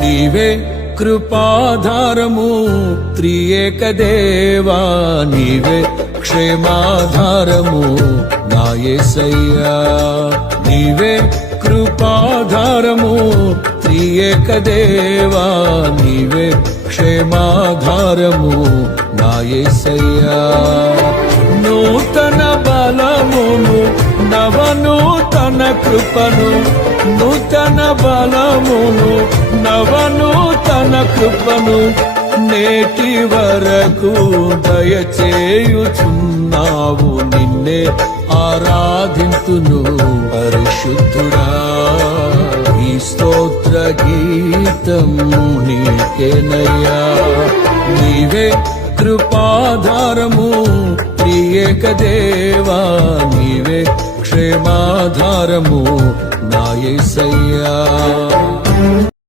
నీవే కృపాధారము త్రియేక దేవా, నీవే క్షేమాధారము నా యేసయ్యా. నీవే కృపాధారము త్రియేక దేవా, నీవే క్షేమాధారము నా యేసయ్యా. నూతన బలమును నవనూతన కృపను, నూతన బలమును నవనూతన కృపను నేటి వరకు దయచేయుచున్నావు. నిన్నే ఆరాధింతును పరిశుద్ధుడా. ఈ స్తోత్ర గీతం నీకేనయ్యా. నీవే కృపాధారము త్రియేక దేవా, నీవే క్షేమాధారము నా యేసయ్యా.